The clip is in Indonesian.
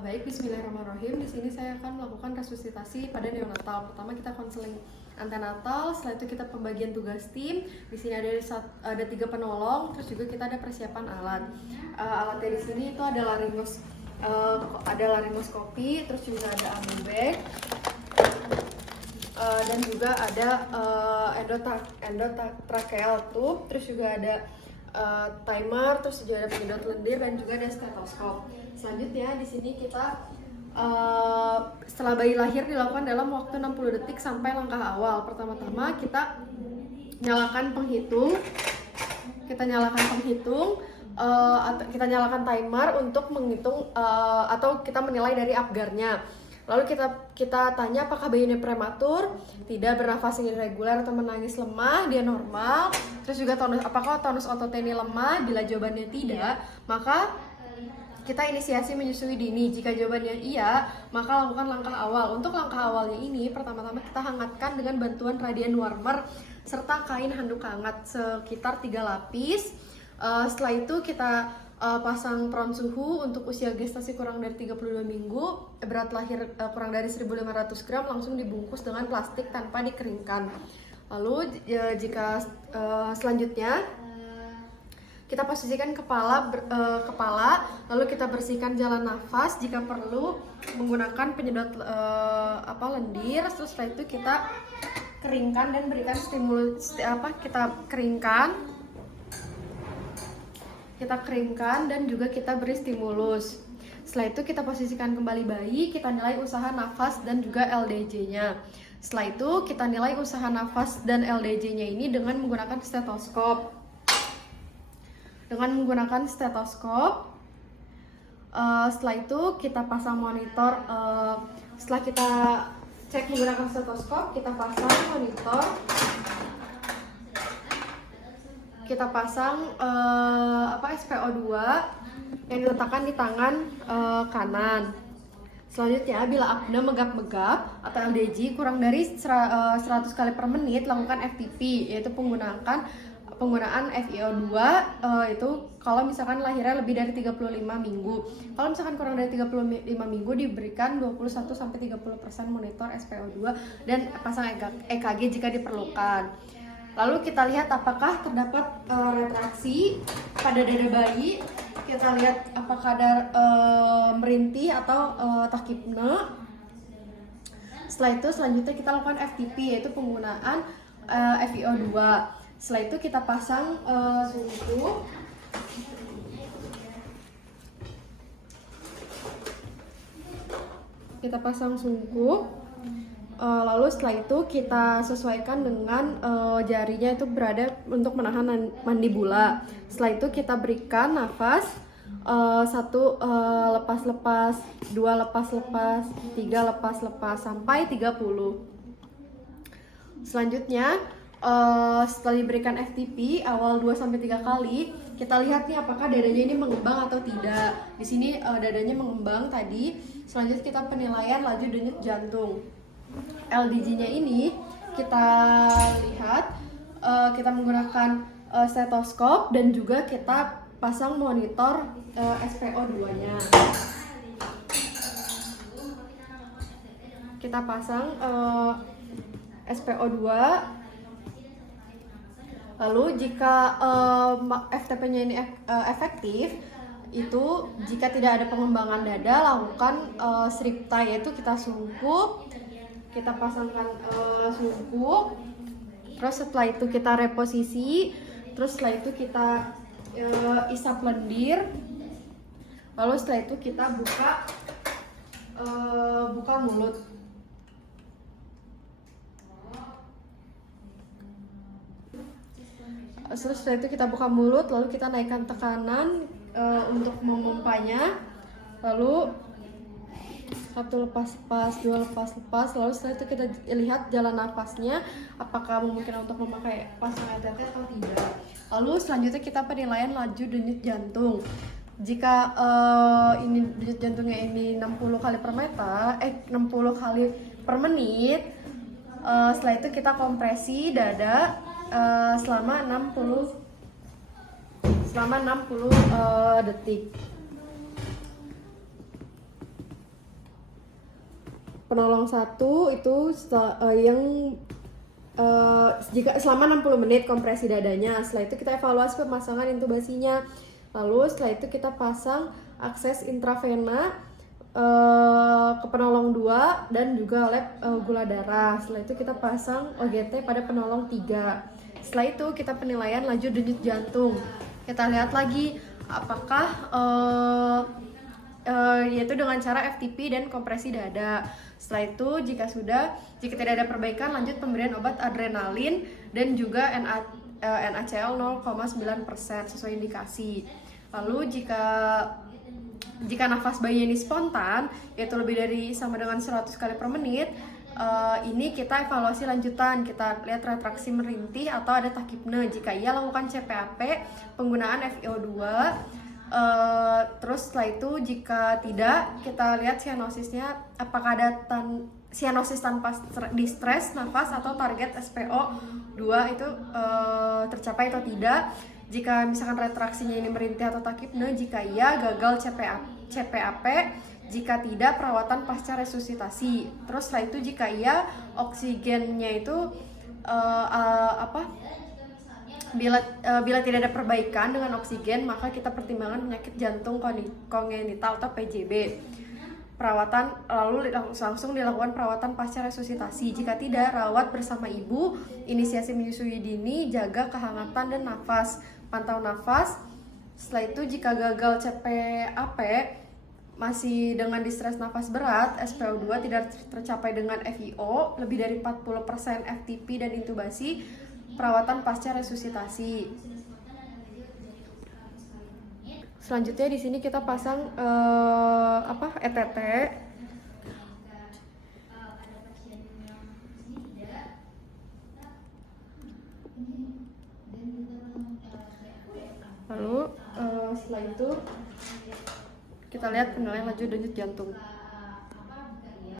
Baik, Bismillahirrahmanirrahim. Di sini saya akan melakukan resusitasi pada neonatal. Pertama kita konseling antenatal, setelah itu kita pembagian tugas tim. Di sini ada 3 penolong, terus juga kita ada persiapan alat. Alatnya di sini itu ada laringoskopi, terus juga ada amibag, dan juga ada endotracheal tube, terus juga ada timer, terus juga ada penyedot lendir dan juga ada stetoskop. Selanjutnya di sini kita setelah bayi lahir dilakukan dalam waktu 60 detik sampai langkah awal. Pertama-tama kita nyalakan penghitung. Atau kita nyalakan timer untuk menghitung atau kita menilai dari apgarnya. Lalu kita tanya apakah bayinya prematur, tidak bernafas irregular atau menangis lemah, dia normal. Terus juga apakah tonus ototnya ini lemah. Bila jawabannya tidak, maka kita inisiasi menyusui dini. Jika jawabannya iya, maka lakukan langkah awal. Untuk langkah awalnya ini, pertama-tama kita hangatkan dengan bantuan radian warmer serta kain handuk hangat sekitar 3 lapis. Setelah itu kita pasang peron suhu untuk usia gestasi kurang dari 32 minggu, berat lahir kurang dari 1.500 gram, langsung dibungkus dengan plastik tanpa dikeringkan. Lalu jika selanjutnya kita posisikan kepala, lalu kita bersihkan jalan nafas jika perlu menggunakan penyedot lendir. Terus setelah itu kita keringkan dan berikan kita keringkan dan juga kita beri stimulus. Setelah itu kita posisikan kembali bayi, kita nilai usaha nafas dan juga LDJ-nya. Setelah itu kita nilai usaha nafas dan LDJ-nya ini dengan menggunakan stetoskop. Setelah itu kita pasang monitor. Setelah kita cek menggunakan stetoskop, kita pasang monitor. Kita pasang SPO2 yang diletakkan di tangan kanan. Selanjutnya, bila apnea megap-megap atau LDJ kurang dari 100 kali per menit, lakukan FTP, yaitu penggunaan FiO2 itu kalau misalkan lahirnya lebih dari 35 minggu. Kalau misalkan kurang dari 35 minggu diberikan 21-30% monitor SPO2 dan pasang EKG jika diperlukan. Lalu kita lihat apakah terdapat retraksi pada dada bayi. Kita lihat apakah ada merintih atau tachypnea. Setelah itu selanjutnya kita lakukan FTP, yaitu penggunaan FiO2. Setelah itu kita pasang sungkup. Lalu setelah itu kita sesuaikan dengan jarinya itu berada untuk menahan mandibula. Setelah itu kita berikan nafas 1 lepas-lepas, 2 lepas-lepas, 3 lepas-lepas sampai 30. Selanjutnya setelah diberikan FTP awal 2-3 kali, kita lihat nih apakah dadanya ini mengembang atau tidak. Di sini dadanya mengembang tadi. Selanjutnya kita penilaian laju denyut jantung. LDJ-nya ini kita lihat, kita menggunakan stetoskop dan juga kita pasang monitor SPO2-nya. Kita pasang SPO2. Lalu jika FTP-nya ini efektif, itu jika tidak ada pengembangan dada, lakukan strip tie, yaitu kita sungkup. Kita pasangkan sungkup, terus setelah itu kita reposisi, terus setelah itu kita isap lendir, lalu setelah itu kita buka mulut. Terus setelah itu kita buka mulut, lalu kita naikkan tekanan untuk memompanya, lalu 1 lepas-lepas, 2 lepas-lepas. Lalu setelah itu kita lihat jalan nafasnya, apakah memungkinkan untuk memakai pasang ETT atau tidak. Lalu selanjutnya kita penilaian laju denyut jantung. Jika ini denyut jantungnya ini 60 kali per menit, setelah itu kita kompresi dada selama 60 detik. penolong 1 itu yang jika selama 60 menit kompresi dadanya. Setelah itu kita evaluasi pemasangan intubasinya. Lalu setelah itu kita pasang akses intravena ke penolong 2 dan juga lab gula darah. Setelah itu kita pasang OGT pada penolong 3. Setelah itu kita penilaian laju denyut jantung. Kita lihat lagi apakah yaitu dengan cara FTP dan kompresi dada. Setelah itu jika tidak ada perbaikan, lanjut pemberian obat adrenalin dan juga NaCl 0,9% sesuai indikasi. Lalu jika nafas bayi ini spontan, yaitu lebih dari sama dengan 100 kali per menit, ini kita evaluasi lanjutan. Kita lihat retraksi merintih atau ada takipne. Jika iya, lakukan CPAP, penggunaan FiO2. Terus setelah itu jika tidak, kita lihat sianosisnya apakah ada sianosis tanpa distres nafas atau target SPO2 itu tercapai atau tidak. Jika misalkan retraksinya ini merintih atau takipne, jika iya gagal CPAP, jika tidak perawatan pasca resusitasi. Terus setelah itu jika iya oksigennya itu bila tidak ada perbaikan dengan oksigen, maka kita pertimbangkan penyakit jantung kongenital atau PJB. Perawatan lalu langsung dilakukan perawatan pasca resusitasi. Jika tidak, rawat bersama ibu, inisiasi menyusui dini, jaga kehangatan dan nafas, pantau nafas. Setelah itu jika gagal CPAP masih dengan distres nafas berat, SPO2 tidak tercapai dengan FiO lebih dari 40% FTP dan intubasi, perawatan pasca resusitasi. Selanjutnya di sini kita pasang ETT. Lalu setelah itu kita lihat penilaian laju denyut jantung.